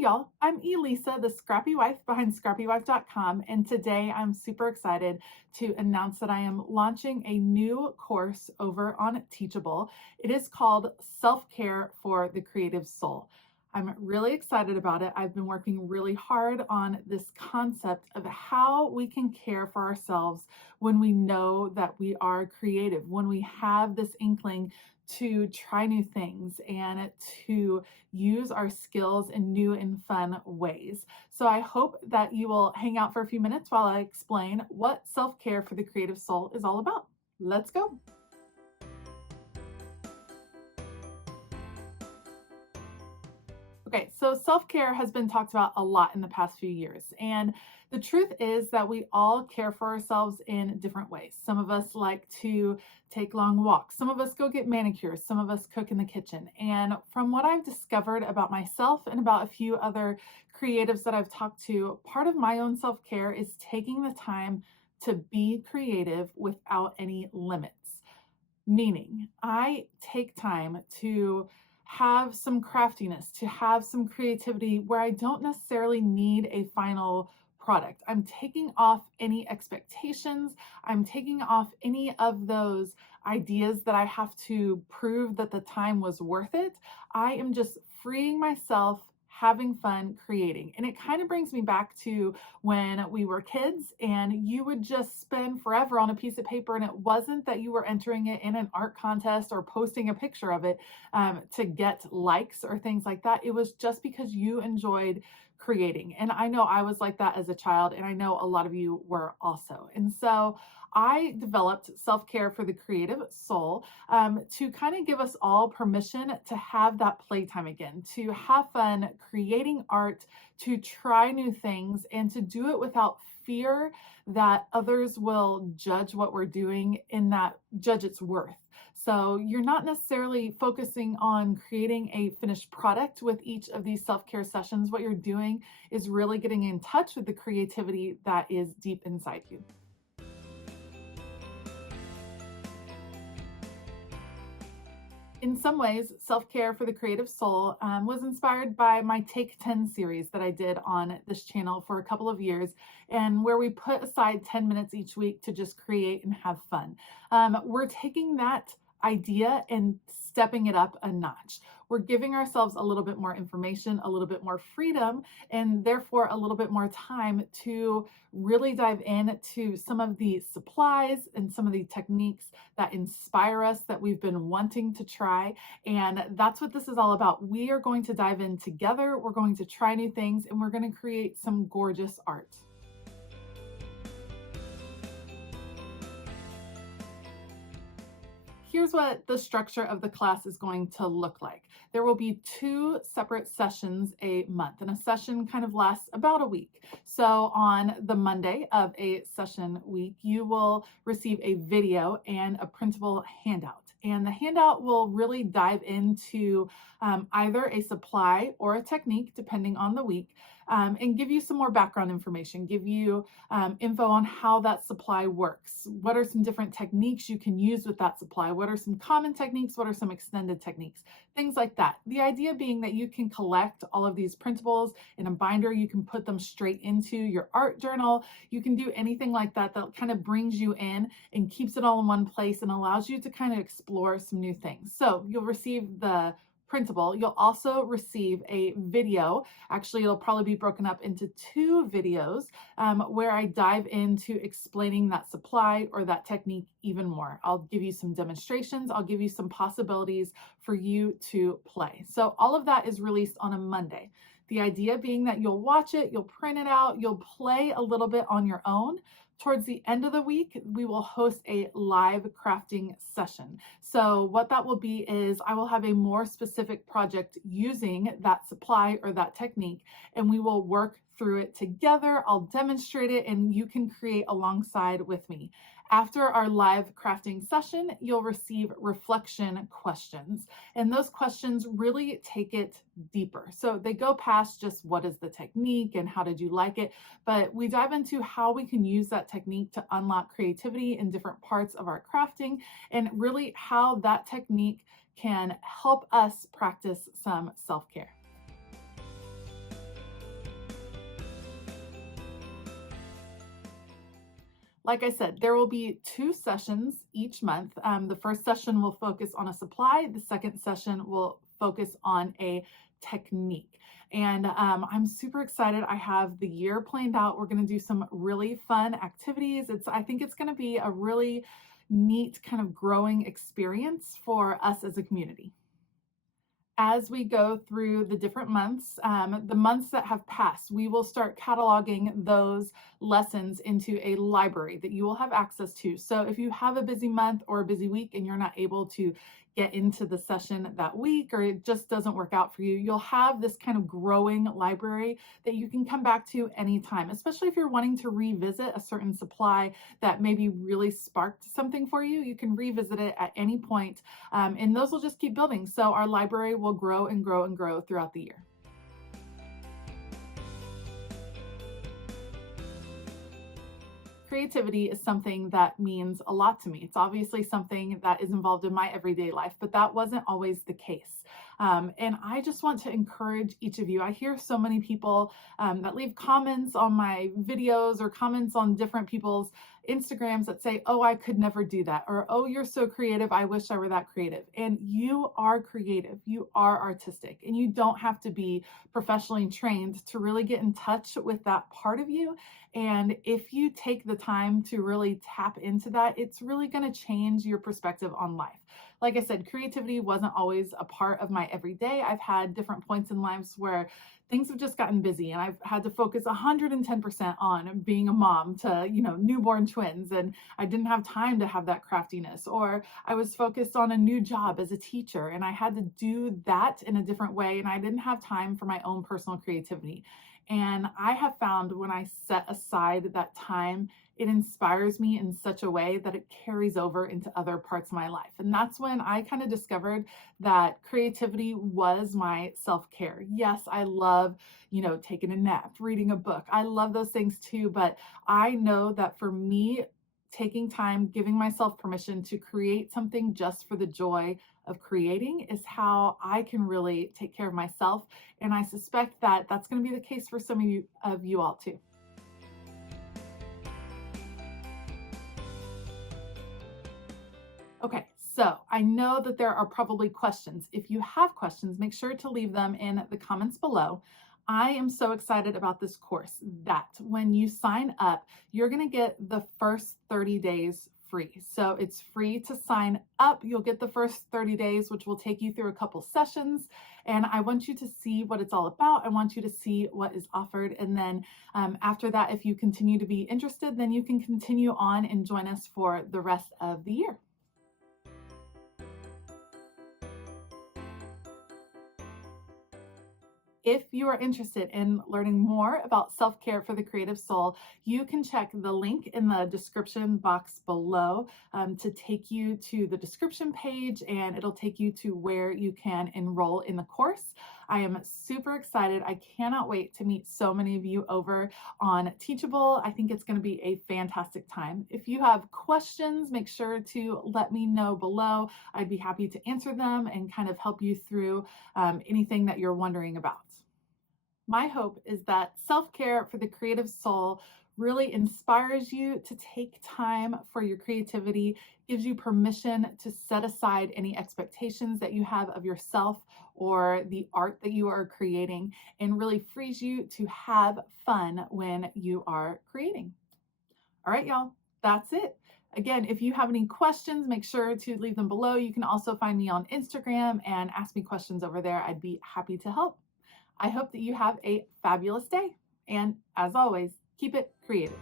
Hey y'all, I'm Elisa, the Scrappy Wife behind ScrappyWife.com, and today I'm super excited to announce that I am launching a new course over on Teachable. It is called Self-Care for the Creative Soul. I'm really excited about it. I've been working really hard on this concept of how we can care for ourselves when we know that we are creative, when we have this inkling to try new things and to use our skills in new and fun ways. So I hope that you will hang out for a few minutes while I explain what self-care for the creative soul is all about. Let's go. Okay, so self-care has been talked about a lot in the past few years. And the truth is that we all care for ourselves in different ways. Some of us like to take long walks. Some of us go get manicures. Some of us cook in the kitchen. And from what I've discovered about myself and about a few other creatives that I've talked to, part of my own self-care is taking the time to be creative without any limits. Meaning, I take time to have some craftiness, to have some creativity where I don't necessarily need a final product. I'm taking off any expectations. I'm taking off any of those ideas that I have to prove that the time was worth it. I am just freeing myself, having fun creating. And it kind of brings me back to when we were kids and you would just spend forever on a piece of paper, and it wasn't that you were entering it in an art contest or posting a picture of it to get likes or things like that. It was just because you enjoyed creating. And I know I was like that as a child, and I know a lot of you were also. And so I developed Self-Care for the Creative Soul to kind of give us all permission to have that playtime again, to have fun creating art, to try new things, and to do it without fear that others will judge what we're doing and that judge its worth. So you're not necessarily focusing on creating a finished product with each of these self-care sessions. What you're doing is really getting in touch with the creativity that is deep inside you. In some ways, Self-Care for the Creative Soul was inspired by my Take 10 series that I did on this channel for a couple of years, and where we put aside 10 minutes each week to just create and have fun. We're taking that idea and stepping it up a notch. We're giving ourselves a little bit more information, a little bit more freedom, and therefore a little bit more time to really dive into some of the supplies and some of the techniques that inspire us that we've been wanting to try. And that's what this is all about. We are going to dive in together. We're going to try new things, and we're going to create some gorgeous art. Here's what the structure of the class is going to look like. There will be 2 separate sessions a month, and a session kind of lasts about a week. So on the Monday of a session week, you will receive a video and a printable handout. And the handout will really dive into either a supply or a technique, depending on the week, and give you some more background information, give you info on how that supply works. What are some different techniques you can use with that supply? What are some common techniques? What are some extended techniques? Things like that. The idea being that you can collect all of these printables in a binder. You can put them straight into your art journal. You can do anything like that that kind of brings you in and keeps it all in one place and allows you to kind of explore some new things. So you'll receive the printable. You'll also receive a video. Actually, it'll probably be broken up into 2 videos where I dive into explaining that supply or that technique even more. I'll give you some demonstrations. I'll give you some possibilities for you to play. So all of that is released on a Monday. The idea being that you'll watch it, you'll print it out, you'll play a little bit on your own. Towards the end of the week, we will host a live crafting session. So what that will be is I will have a more specific project using that supply or that technique, and we will work through it together. I'll demonstrate it, and you can create alongside with me. After our live crafting session, you'll receive reflection questions, and those questions really take it deeper. So they go past just what is the technique and how did you like it, but we dive into how we can use that technique to unlock creativity in different parts of our crafting, and really how that technique can help us practice some self-care. Like I said, there will be 2 sessions each month. The first session will focus on a supply. The second session will focus on a technique. And I'm super excited. I have the year planned out. We're going to do some really fun activities. I think it's going to be a really neat kind of growing experience for us as a community. As we go through the different months, the months that have passed, we will start cataloging those lessons into a library that you will have access to. So if you have a busy month or a busy week and you're not able to get into the session that week, or it just doesn't work out for you, you'll have this kind of growing library that you can come back to anytime, especially if you're wanting to revisit a certain supply that maybe really sparked something for you. You can revisit it at any point, and those will just keep building. So our library will grow and grow and grow throughout the year. Creativity is something that means a lot to me. It's obviously something that is involved in my everyday life, but that wasn't always the case. And I just want to encourage each of you. I hear so many people that leave comments on my videos or comments on different people's Instagrams that say, oh, I could never do that. Or, oh, you're so creative. I wish I were that creative. And you are creative. You are artistic. And you don't have to be professionally trained to really get in touch with that part of you. And if you take the time to really tap into that, it's really going to change your perspective on life. Like I said, creativity wasn't always a part of my everyday. I've had different points in life where things have just gotten busy and I've had to focus 110% on being a mom to, newborn twins, and I didn't have time to have that craftiness. Or I was focused on a new job as a teacher and I had to do that in a different way, and I didn't have time for my own personal creativity. And I have found when I set aside that time, it inspires me in such a way that it carries over into other parts of my life. And that's when I kind of discovered that creativity was my self-care. Yes, I love, taking a nap, reading a book. I love those things too. But I know that for me, taking time, giving myself permission to create something just for the joy of creating is how I can really take care of myself. And I suspect that that's going to be the case for some of you all too. Okay, so I know that there are probably questions. If you have questions, make sure to leave them in the comments below. I am so excited about this course that when you sign up, you're going to get the first 30 days free. So it's free to sign up. You'll get the first 30 days, which will take you through a couple sessions. And I want you to see what it's all about. I want you to see what is offered. And then after that, if you continue to be interested, then you can continue on and join us for the rest of the year. If you are interested in learning more about self-care for the creative soul, you can check the link in the description box below to take you to the description page, and it'll take you to where you can enroll in the course. I am super excited. I cannot wait to meet so many of you over on Teachable. I think it's going to be a fantastic time. If you have questions, make sure to let me know below. I'd be happy to answer them and kind of help you through anything that you're wondering about. My hope is that self-care for the creative soul really inspires you to take time for your creativity, gives you permission to set aside any expectations that you have of yourself or the art that you are creating, and really frees you to have fun when you are creating. All right, y'all, that's it. Again, if you have any questions, make sure to leave them below. You can also find me on Instagram and ask me questions over there. I'd be happy to help. I hope that you have a fabulous day. And as always, keep it creative.